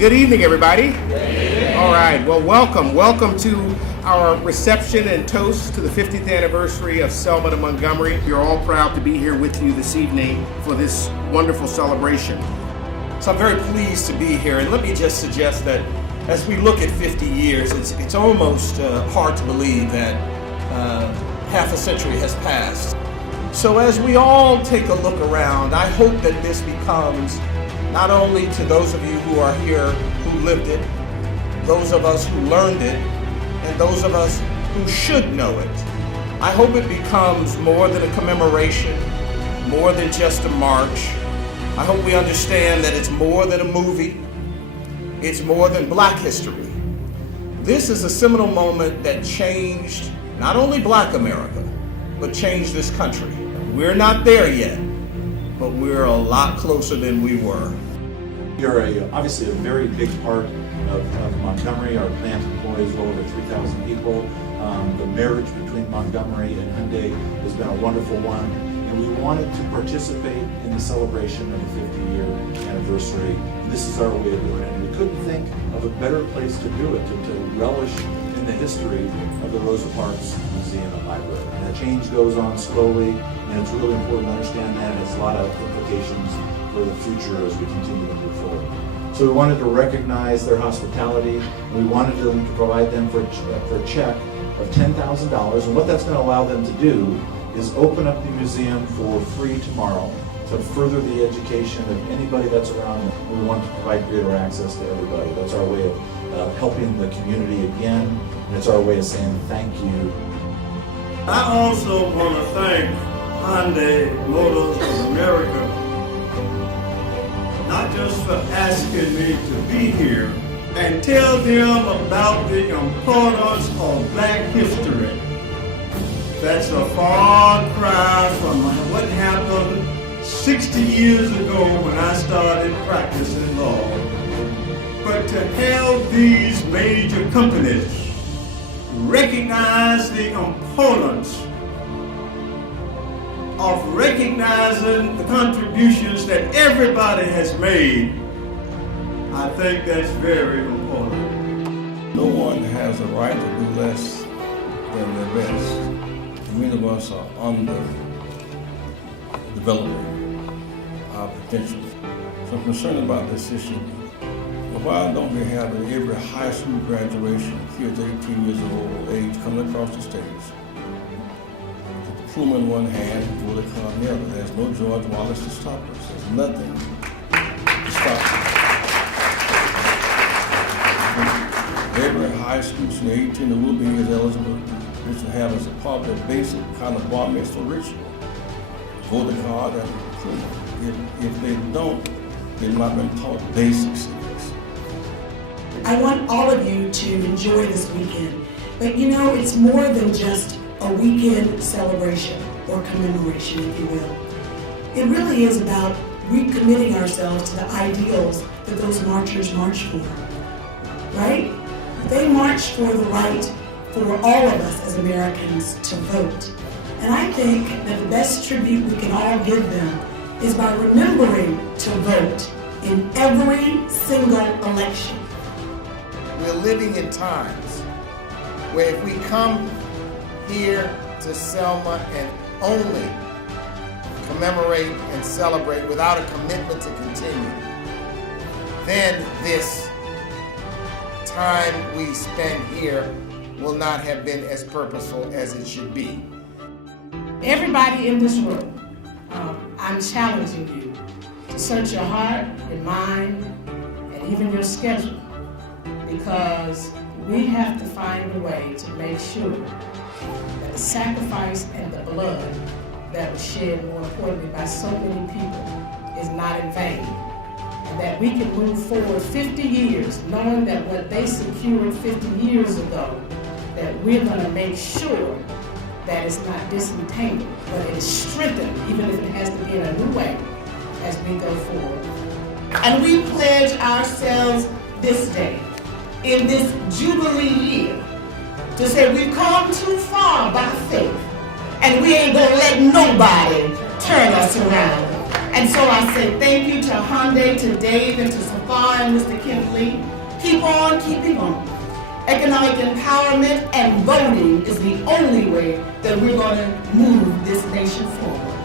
Good evening, everybody. All right, well, welcome to our reception and toast to the 50th anniversary of Selma to Montgomery. We're all proud to be here with you this evening for this wonderful celebration. So I'm very pleased to be here, and let me just suggest that as we look at 50 years, it's almost hard to believe that half a century has passed. So as we all take a look around, I hope that this becomes not only to those of you who are here who lived it, those of us who learned it, and those of us who should know it. I hope it becomes more than a commemoration, more than just a march. I hope we understand that it's more than a movie. It's more than Black history. This is a seminal moment that changed not only Black America, but changed this country. We're not there yet, but we're a lot closer than we were. You're obviously a very big part of Montgomery. Our plant employs well over 3,000 people. The marriage between Montgomery and Hyundai has been a wonderful one, and we wanted to participate in the celebration of the 50-year anniversary. And this is our way of doing it. And we couldn't think of a better place to do it, to relish in the history of the Rosa Parks Museum and Library. And the change goes on slowly, and it's really important to understand that. It has a lot of implications for the future as we continue to move forward. So we wanted to recognize their hospitality, and we wanted them to provide them for a check of $10,000. And what that's going to allow them to do is open up the museum for free tomorrow to further the education of anybody that's around them. We want to provide greater access to everybody. That's our way of helping the community again, and it's our way of saying thank you. I also want to thank Hyundai Motors of America, not just for asking me to be here, and tell them about the importance of Black history. That's a far cry from what happened 60 years ago when I started practicing law. But to have these major companies recognize the importance of recognizing the contributions that everybody has made, I think that's very important. No one has a right to do less than their best. And many of us are under developing our potential. So I'm concerned about this issue. But why don't we have at every high school graduation, kids 18 years old age coming across the stage, Pluma in one hand, Willie Carr in the other. There's no George Wallace to stop us. There's nothing to stop us. Every high school student 18 that will be is eligible to have as a part of their basic kind of bar mitzvah ritual. Vote card and Pluma. If they don't, they've not been taught basic civics. I want all of you to enjoy this weekend, but you know, it's more than just a weekend celebration or commemoration, if you will. It really is about recommitting ourselves to the ideals that those marchers marched for, right? They marched for the right for all of us as Americans to vote. And I think that the best tribute we can all give them is by remembering to vote in every single election. We're living in times where if we come here to Selma and only commemorate and celebrate without a commitment to continue, then this time we spend here will not have been as purposeful as it should be. Everybody in this room, I'm challenging you to search your heart, your mind, and even your schedule, because we have to find a way to make sure that the sacrifice and the blood that was shed, more importantly, by so many people is not in vain. And that we can move forward 50 years knowing that what they secured 50 years ago, that we're going to make sure that it's not disentangled, but it is strengthened, even if it has to be in a new way as we go forward. And we pledge ourselves this day, in this Jubilee year, to say we've come too far by faith, and we ain't gonna let nobody turn us around. And so I say thank you to Hyundai, to Dave, and to Safar and Mr. Kent Lee. Keep on keeping on. Economic empowerment and voting is the only way that we're going to move this nation forward.